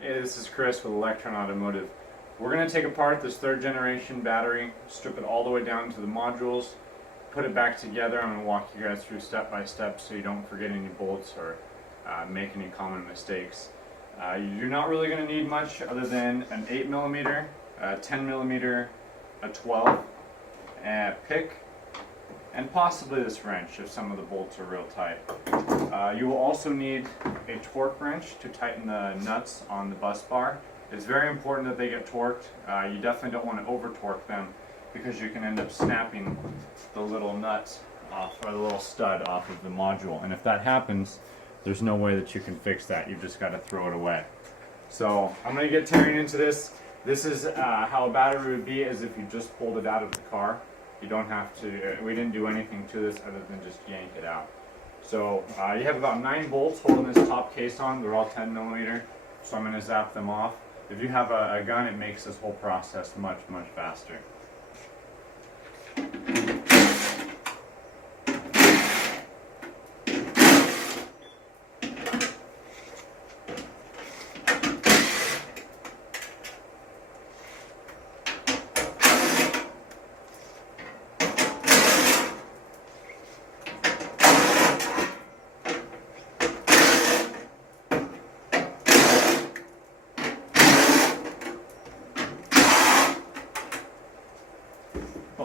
Hey, this is Chris with Electron Automotive. We're going to take apart this third generation battery, strip it all the way down to the modules, put it back together. I'm going to walk you guys through step by step so you don't forget any bolts or make any common mistakes. You're not really going to need much other than an 8mm, a 10mm, a 12, a pick, and possibly this wrench if some of the bolts are real tight. You will also need a torque wrench to tighten the nuts on the bus bar. It's very important that they get torqued. You definitely don't want to over torque them because you can end up snapping the little nut off, or the little stud off of the module, and if that happens, there's no way that you can fix that. You've just got to throw it away. So I'm going to get tearing into this. This is how a battery would be as if you just pulled it out of the car. You don't have to, we didn't do anything to this other than just yank it out. So you have about 9 bolts holding this top case on. They're all 10mm, so I'm going to zap them off. If you have a gun, it makes this whole process much, much faster.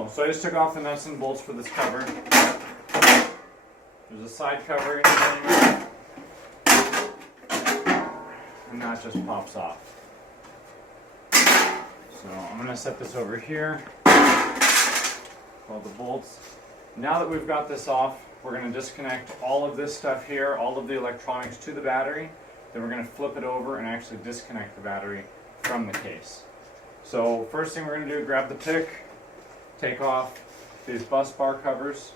So I just took off the nuts and bolts for this cover. There's a side cover in here, and that just pops off. So I'm going to set this over here, all the bolts. Now that we've got this off, we're going to disconnect all of this stuff here, all of the electronics to the battery. Then we're going to flip it over and actually disconnect the battery from the case. So first thing we're going to do, grab the pick, take off these bus bar covers.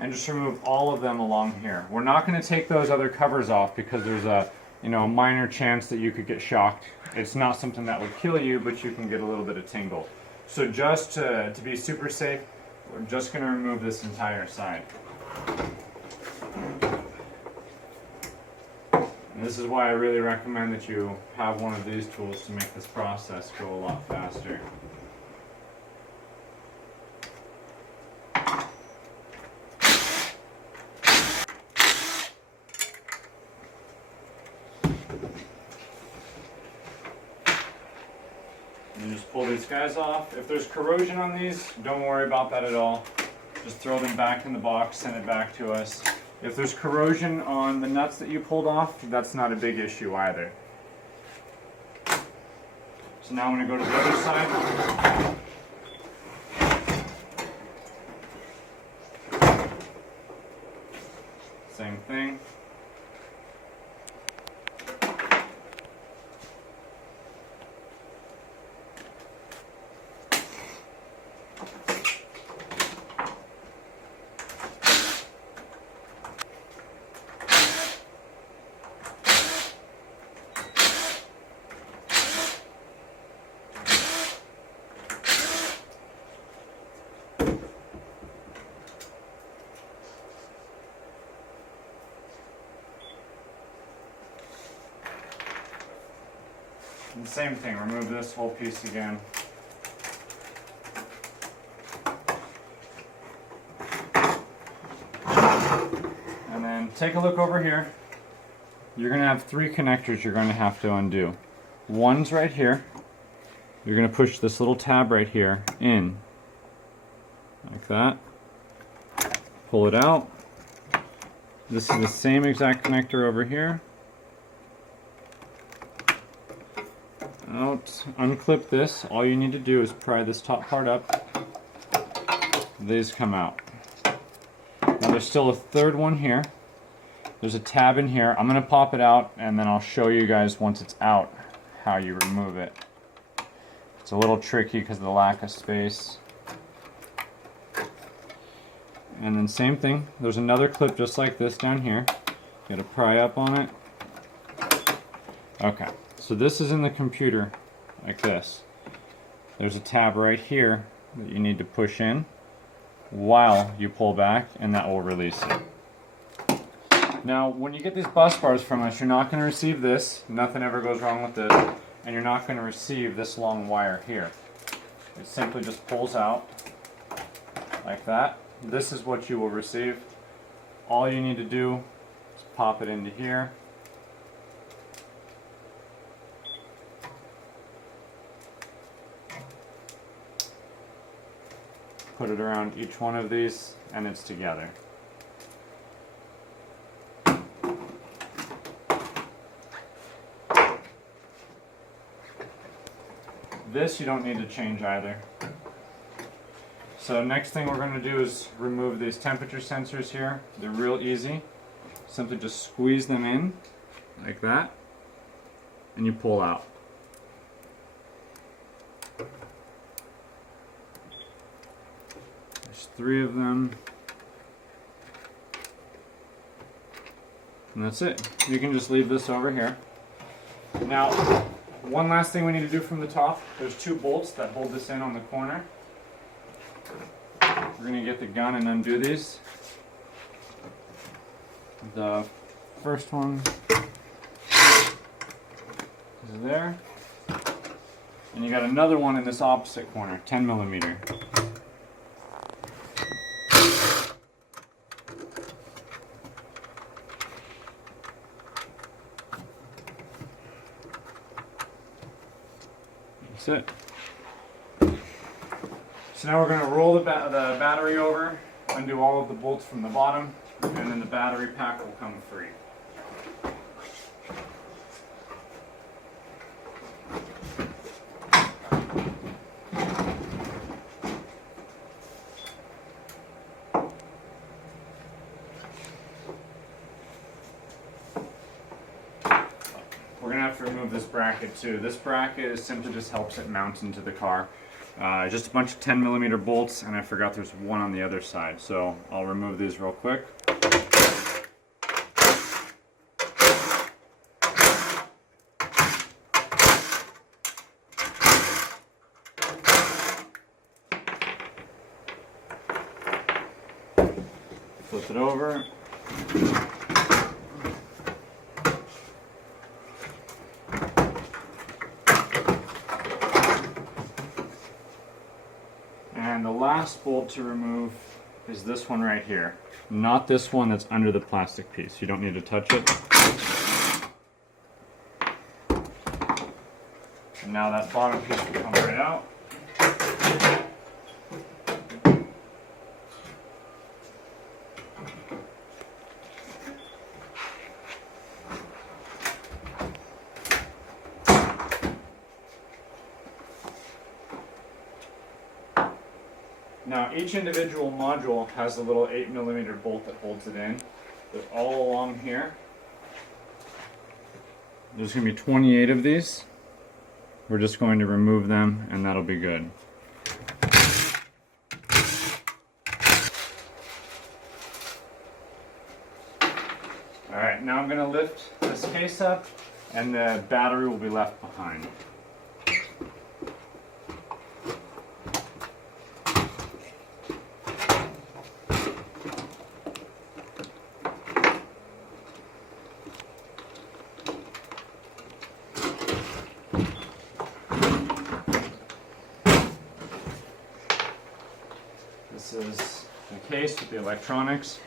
And just remove all of them along here. We're not going to take those other covers off because there's a minor chance that you could get shocked. It's not something that would kill you, but you can get a little bit of tingle. So just to be super safe, we're just going to remove this entire side. And this is why I really recommend that you have one of these tools to make this process go a lot faster. And just pull these guys off. If there's corrosion on these, don't worry about that at all. Just throw them back in the box, send it back to us. If there's corrosion on the nuts that you pulled off, that's not a big issue either. So now I'm going to go to the other side. Same thing. And same thing, remove this whole piece again. And then take a look over here. You're going to have 3 connectors you're going to have to undo. One's right here. You're going to push this little tab right here in. Like that. Pull it out. This is the same exact connector over here. Out, unclip this. All you need to do is pry this top part up. These come out. Now there's still a third one here. There's a tab in here. I'm going to pop it out and then I'll show you guys once it's out how you remove it. It's a little tricky because of the lack of space. And then same thing, there's another clip just like this down here. You got to pry up on it. Okay, so this is in the computer, like this. There's a tab right here that you need to push in while you pull back, and that will release it. Now, when you get these bus bars from us, you're not going to receive this. Nothing ever goes wrong with this. And you're not going to receive this long wire here. It simply just pulls out like that. This is what you will receive. All you need to do is pop it into here. Put it around each one of these, and it's together. This you don't need to change either. So next thing we're going to do is remove these temperature sensors here. They're real easy. Simply just squeeze them in like that, and you pull out. There's 3 of them. And that's it. You can just leave this over here. Now, one last thing we need to do from the top. There's 2 bolts that hold this in on the corner. We're going to get the gun and undo these. The first one is there. And you got another one in this opposite corner, 10 millimeter. That's it. So now we're going to roll the battery over, undo all of the bolts from the bottom, and then the battery pack will come free. We're going to have to remove this bracket too. This bracket simply just helps it mount into the car. Just a bunch of 10 millimeter bolts, and I forgot there's one on the other side, so I'll remove these real quick. Flip it over. And the last bolt to remove is this one right here. Not this one that's under the plastic piece. You don't need to touch it. And now that bottom piece will come right out. Now each individual module has a little 8 millimeter bolt that holds it in. They're all along here. There's going to be 28 of these. We're just going to remove them, and that'll be good. Alright, now I'm going to lift this case up, and the battery will be left behind. This is the case with the electronics.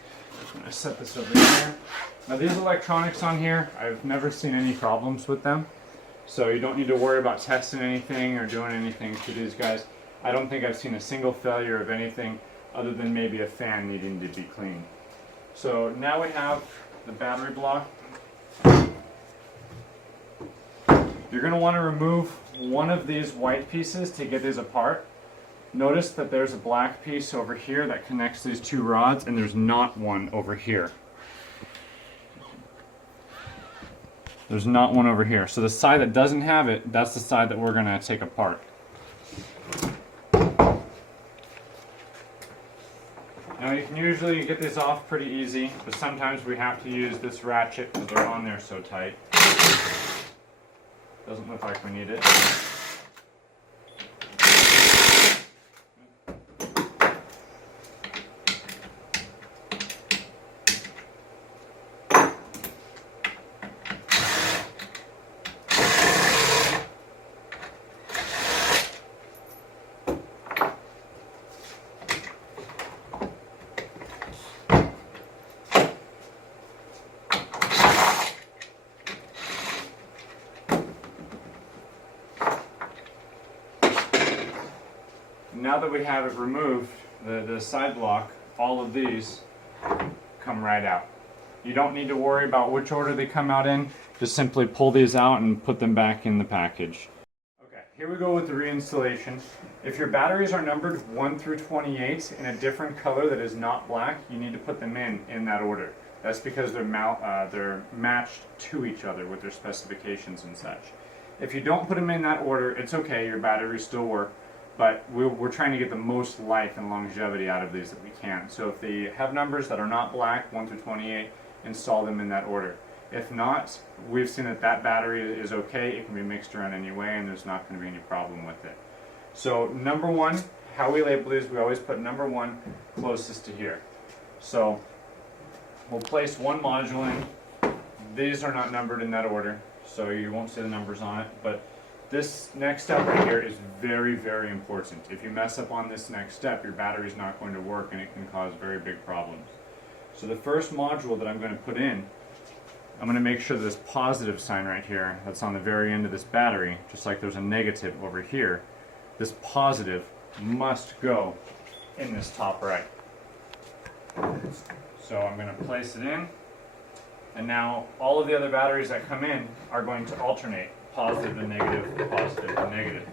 I'm going to set this over here. Now these electronics on here, I've never seen any problems with them. So you don't need to worry about testing anything or doing anything to these guys. I don't think I've seen a single failure of anything other than maybe a fan needing to be cleaned. So now we have the battery block. You're going to want to remove one of these white pieces to get these apart. Notice that there's a black piece over here that connects these 2 rods, and there's not one over here. There's not one over here. So the side that doesn't have it, that's the side that we're going to take apart. Now you can usually get these off pretty easy, but sometimes we have to use this ratchet because they're on there so tight. Doesn't look like we need it. Now that we have it removed, the side block, all of these come right out. You don't need to worry about which order they come out in. Just simply pull these out and put them back in the package. Okay, here we go with the reinstallation. If your batteries are numbered 1 through 28 in a different color that is not black, you need to put them in that order. That's because they're matched to each other with their specifications and such. If you don't put them in that order, it's okay, your batteries still work. But we're trying to get the most life and longevity out of these that we can. So if they have numbers that are not black, 1 through 28, install them in that order. If not, we've seen that battery is okay. It can be mixed around anyway, and there's not going to be any problem with it. So number 1, how we label these, we always put number 1 closest to here. So we'll place one module in. These are not numbered in that order, so you won't see the numbers on it. But this next step right here is very, very important. If you mess up on this next step, your battery's not going to work and it can cause very big problems. So the first module that I'm going to put in, I'm going to make sure this positive sign right here, that's on the very end of this battery, just like there's a negative over here, this positive must go in this top right. So I'm going to place it in, and now all of the other batteries that come in are going to alternate. Positive and negative, positive and negative.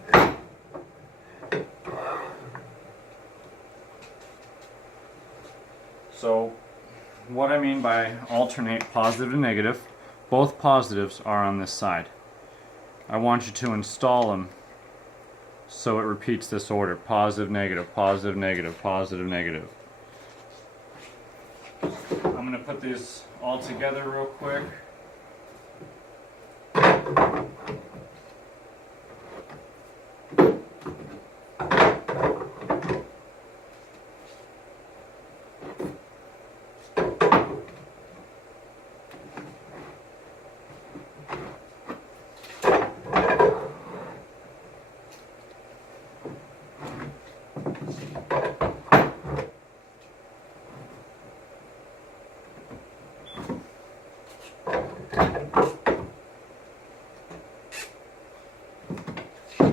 So what I mean by alternate positive and negative, both positives are on this side. I want you to install them so it repeats this order. Positive, negative, positive, negative, positive, negative. I'm going to put these all together real quick.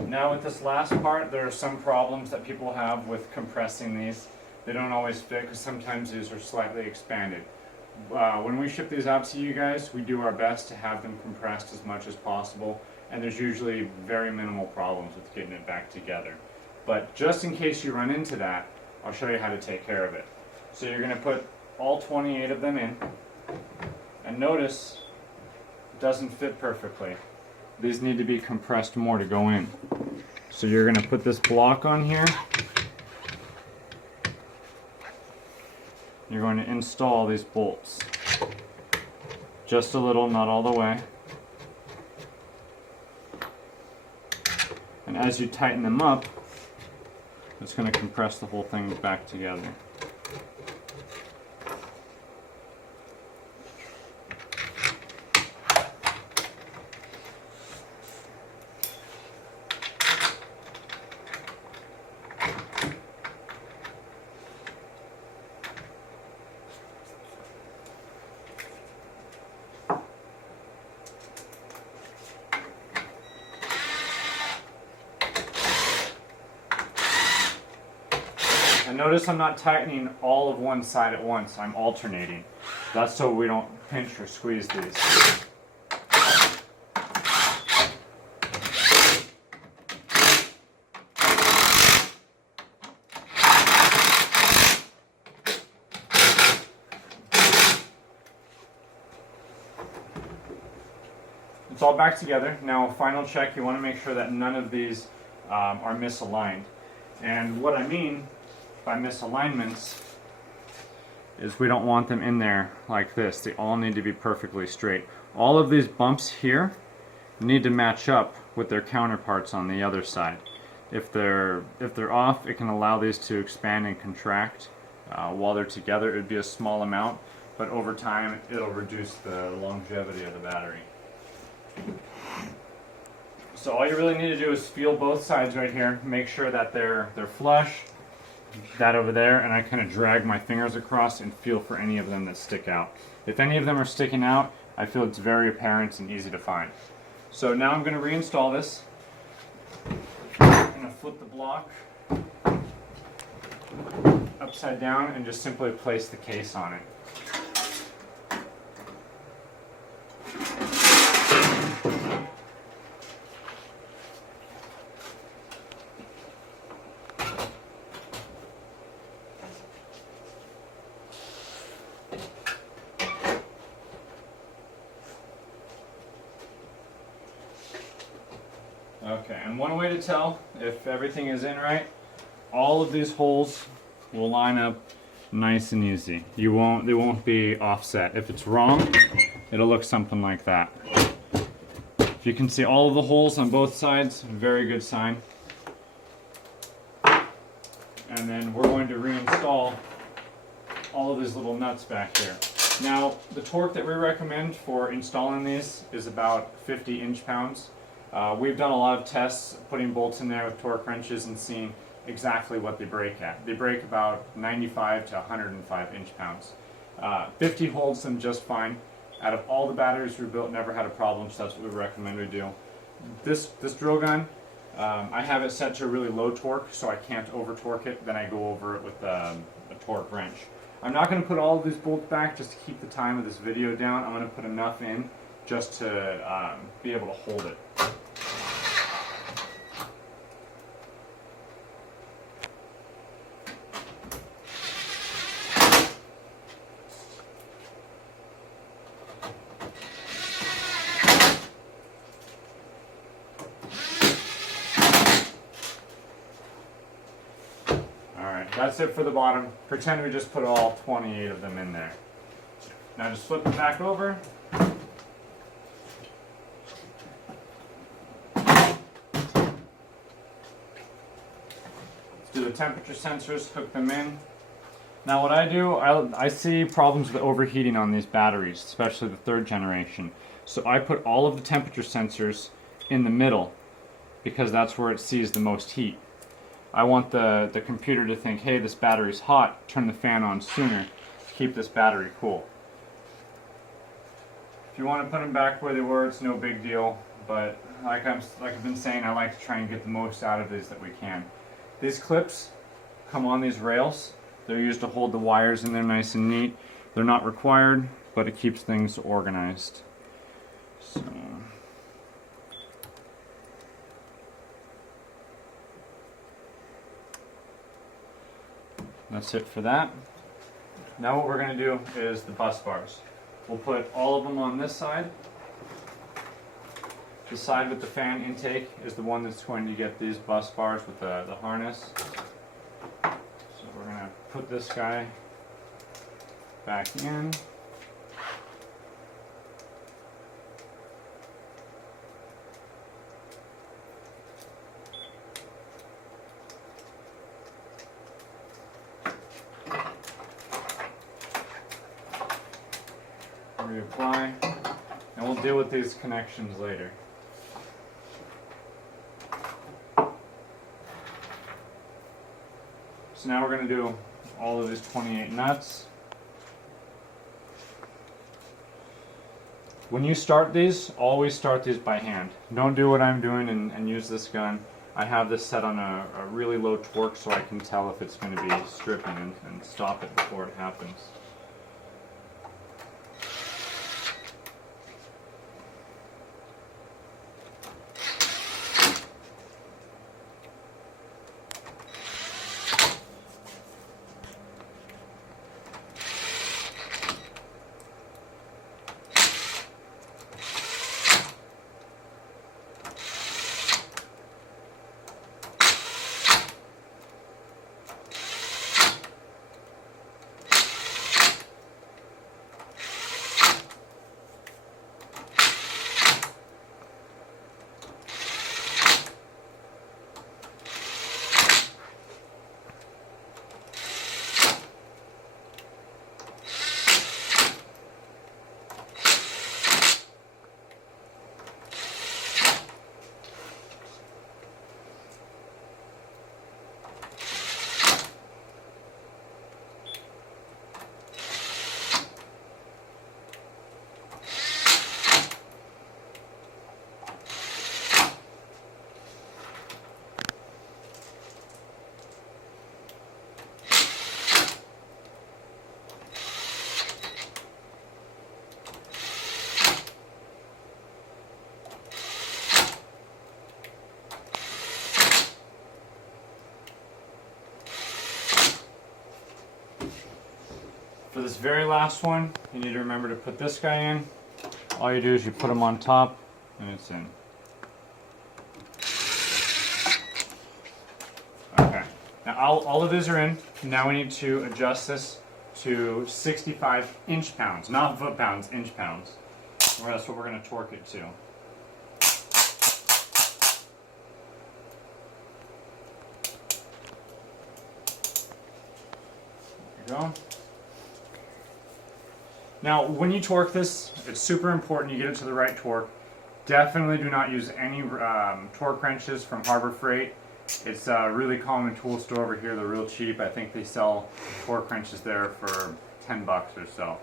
Now with this last part, there are some problems that people have with compressing these. They don't always fit because sometimes these are slightly expanded. When we ship these out to you guys, we do our best to have them compressed as much as possible, and there's usually very minimal problems with getting it back together. But just in case you run into that, I'll show you how to take care of it. So you're going to put all 28 of them in, and notice it doesn't fit perfectly. These need to be compressed more to go in. So you're going to put this block on here. You're going to install these bolts. Just a little, not all the way. And as you tighten them up, it's going to compress the whole thing back together. And notice I'm not tightening all of one side at once, I'm alternating. That's so we don't pinch or squeeze these. It's all back together. Now, final check, you want to make sure that none of these are misaligned. And what I mean by misalignments is we don't want them in there like this. They all need to be perfectly straight. All of these bumps here need to match up with their counterparts on the other side. If they're off, it can allow these to expand and contract. While they're together, it would be a small amount, but over time, it'll reduce the longevity of the battery. So all you really need to do is feel both sides right here. Make sure that they're flush. That over there, and I kind of drag my fingers across and feel for any of them that stick out. If any of them are sticking out, I feel it's very apparent and easy to find. So now I'm going to reinstall this. I'm going to flip the block upside down and just simply place the case on it. Okay, and one way to tell if everything is in right, all of these holes will line up nice and easy. They won't be offset. If it's wrong, it'll look something like that. If you can see all of the holes on both sides, very good sign. And then we're going to reinstall all of these little nuts back here. Now, the torque that we recommend for installing these is about 50 inch-pounds. We've done a lot of tests putting bolts in there with torque wrenches and seeing exactly what they break at. They break about 95 to 105 inch-pounds. 50 holds them just fine. Out of all the batteries we built, never had a problem, so that's what we recommend we do. This drill gun, I have it set to a really low torque, so I can't over-torque it. Then I go over it with a torque wrench. I'm not going to put all of these bolts back just to keep the time of this video down. I'm going to put enough in just to be able to hold it. That's it for the bottom. Pretend we just put all 28 of them in there. Now just flip it back over. Let's do the temperature sensors, hook them in. Now what I do, I see problems with overheating on these batteries, especially the 3rd generation. So I put all of the temperature sensors in the middle because that's where it sees the most heat. I want the computer to think, hey, this battery's hot, turn the fan on sooner, keep this battery cool. If you want to put them back where they were, it's no big deal, but like I've been saying, I like to try and get the most out of these that we can. These clips come on these rails. They're used to hold the wires in there nice and neat. They're not required, but it keeps things organized. So. That's it for that. Now what we're going to do is the bus bars. We'll put all of them on this side. The side with the fan intake is the one that's going to get these bus bars with the harness. So we're going to put this guy back in. Reapply, and we'll deal with these connections later. So now we're going to do all of these 28 nuts. When you start these, always start these by hand. Don't do what I'm doing and use this gun. I have this set on a really low torque so I can tell if it's going to be stripping and stop it before it happens. this very last one, you need to remember to put this guy in. All you do is you put them on top and it's in. Okay, now all of these are in. Now we need to adjust this to 65 inch-pounds, not foot-pounds, inch-pounds. That's what we're going to torque it to. There you go. Now, when you torque this, it's super important you get it to the right torque. Definitely do not use any torque wrenches from Harbor Freight. It's a really common tool store over here. They're real cheap. I think they sell torque wrenches there for 10 bucks or so.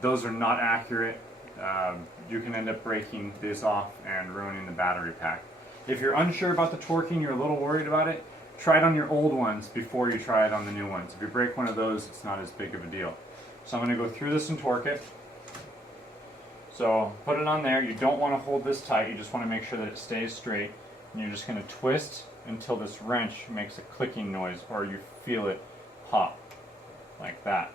Those are not accurate. You can end up breaking this off and ruining the battery pack. If you're unsure about the torquing, you're a little worried about it, try it on your old ones before you try it on the new ones. If you break one of those, it's not as big of a deal. So I'm going to go through this and torque it. So put it on there. You don't want to hold this tight. You just want to make sure that it stays straight. And you're just going to twist until this wrench makes a clicking noise or you feel it pop like that.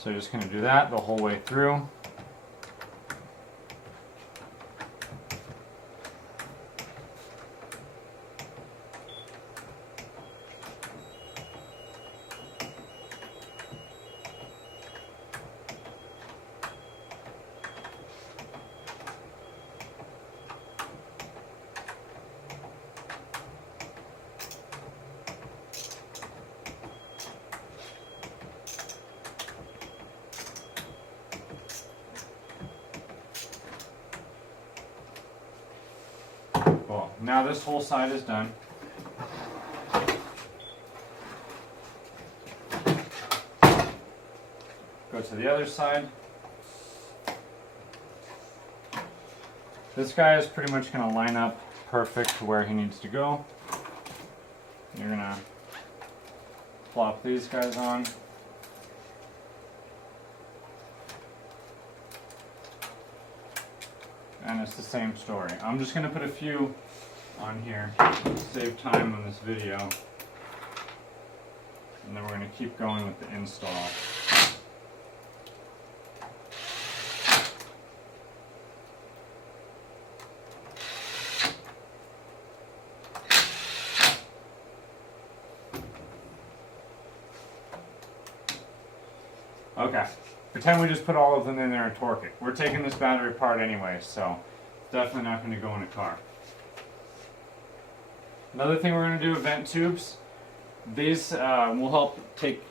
So you're just going to do that the whole way through. Cool. Now this whole side is done. Go to the other side. This guy is pretty much going to line up perfect to where he needs to go. You're going to plop these guys on. And it's the same story. I'm just going to put a few on here to save time on this video. And then we're going to keep going with the install. Okay. Pretend we just put all of them in there and torque it. We're taking this battery apart anyway, so it's definitely not going to go in a car. Another thing we're going to do, vent tubes. These will help take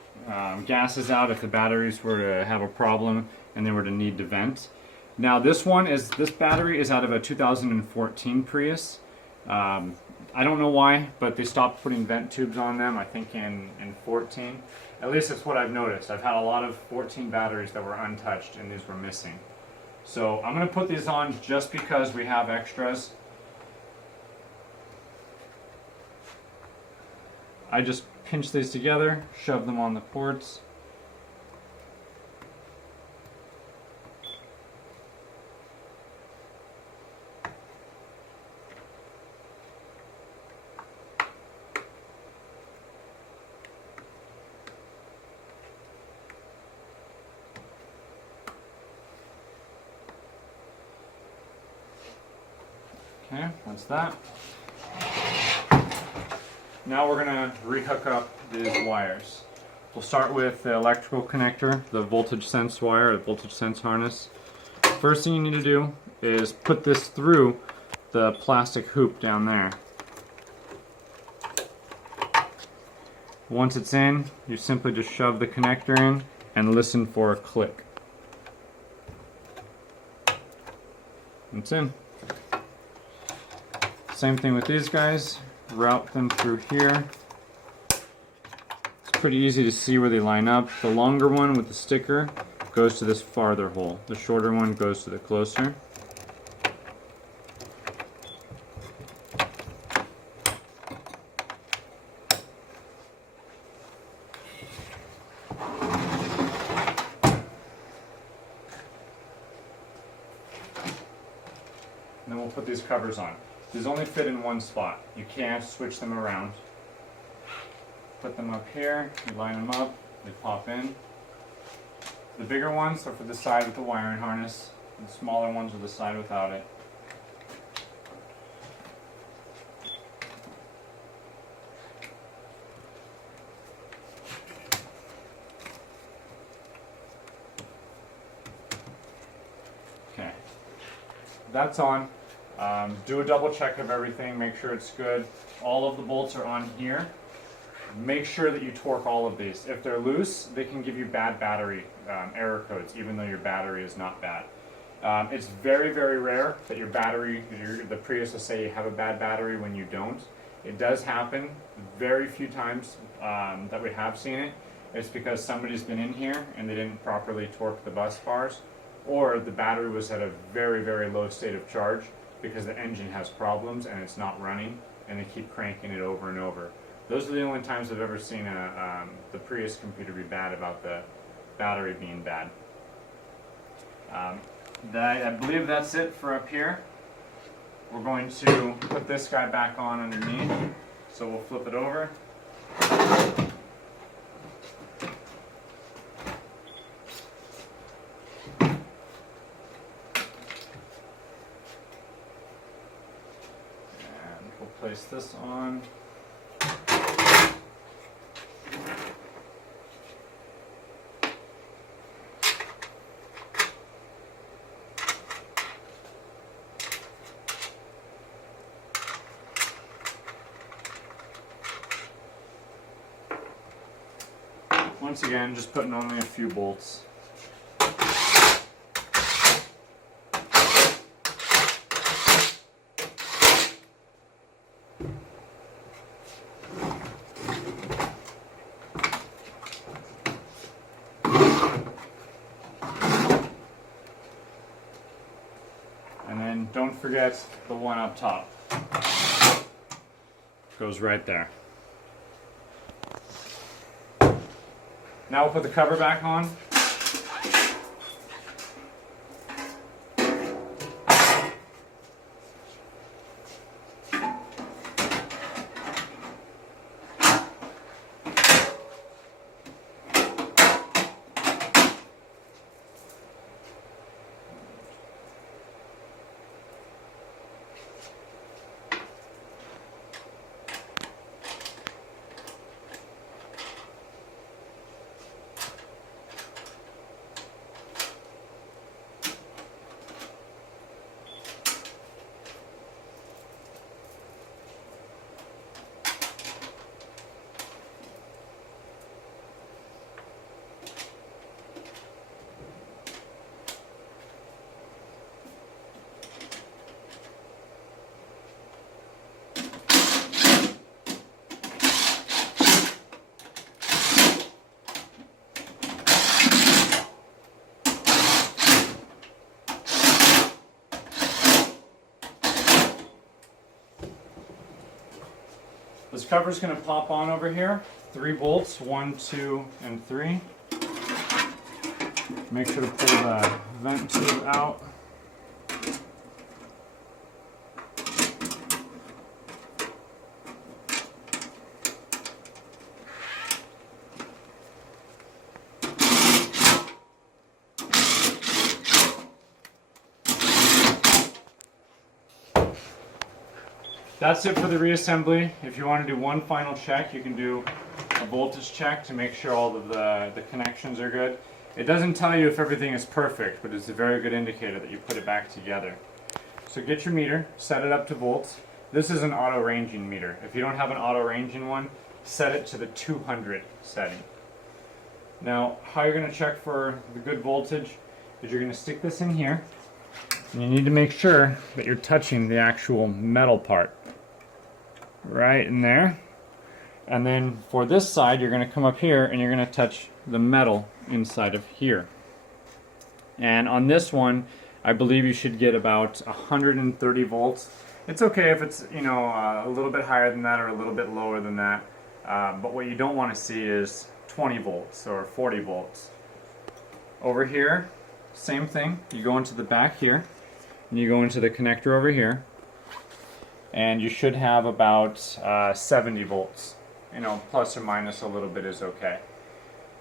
gases out if the batteries were to have a problem and they were to need to vent. Now this battery is out of a 2014 Prius. I don't know why, but they stopped putting vent tubes on them, I think in 14. At least that's what I've noticed. I've had a lot of 14 batteries that were untouched and these were missing. So I'm going to put these on just because we have extras. I just pinch these together, shove them on the ports. Okay, that's that. Now we're going to rehook up these wires. We'll start with the electrical connector, the voltage sense wire, the voltage sense harness. First thing you need to do is put this through the plastic hoop down there. Once it's in, you simply just shove the connector in and listen for a click. It's in. Same thing with these guys. Route them through here. It's pretty easy to see where they line up. The longer one with the sticker goes to this farther hole. The shorter one goes to the closer. put these covers on. These only fit in one spot. You can't switch them around. Put them up here, you line them up, they pop in. The bigger ones are for the side with the wiring harness. The smaller ones are the side without it. Okay, that's on. Do a double check of everything, make sure it's good. All of the bolts are on here. Make sure that you torque all of these. If they're loose, they can give you bad battery error codes, even though your battery is not bad. It's very, very rare that your battery, the Prius will say you have a bad battery when you don't. It does happen very few times that we have seen it. It's because somebody's been in here and they didn't properly torque the bus bars, or the battery was at a very, very low state of charge because the engine has problems and it's not running and they keep cranking it over and over. Those are the only times I've ever seen the Prius computer be bad about the battery being bad. I believe that's it for up here. We're going to put this guy back on underneath. So we'll flip it over. And we'll place this on. Once again, just putting only a few bolts. And then don't forget the one up top. Goes right there. Now we'll put the cover back on. This cover is going to pop on over here. 3 bolts, 1, 2, and 3. Make sure to pull the vent tube out. That's it for the reassembly. If you want to do one final check, you can do a voltage check to make sure all of the connections are good. It doesn't tell you if everything is perfect, but it's a very good indicator that you put it back together. So get your meter, set it up to volts. This is an auto ranging meter. If you don't have an auto ranging one, set it to the 200 setting. Now, how you're going to check for the good voltage is you're going to stick this in here, and you need to make sure that you're touching the actual metal part. Right in there. And then for this side, you're going to come up here and you're going to touch the metal inside of here. And on this one, I believe you should get about 130 volts. It's okay if it's, you know, a little bit higher than that or a little bit lower than that. But what you don't want to see is 20 volts or 40 volts. Over here, same thing. You go into the back here and you go into the connector over here, and you should have about 70 volts. You know, plus or minus a little bit is okay.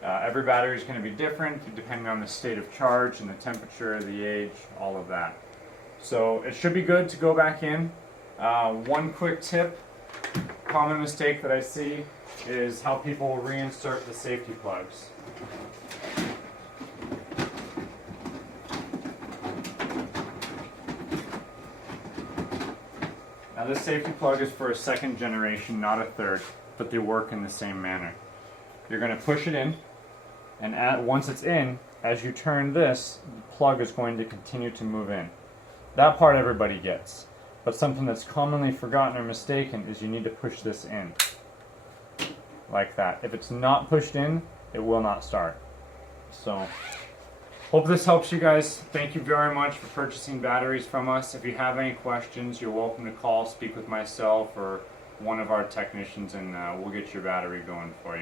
Every battery is going to be different depending on the state of charge and the temperature, the age, all of that. So it should be good to go back in. One quick tip, common mistake that I see is how people reinsert the safety plugs. Now this safety plug is for a second generation, not a third, but they work in the same manner. You're going to push it in, and once it's in, as you turn this, the plug is going to continue to move in. That part everybody gets. But something that's commonly forgotten or mistaken is you need to push this in. Like that. If it's not pushed in, it will not start. So, hope this helps you guys. Thank you very much for purchasing batteries from us. If you have any questions, you're welcome to call, speak with myself or one of our technicians, and we'll get your battery going for you.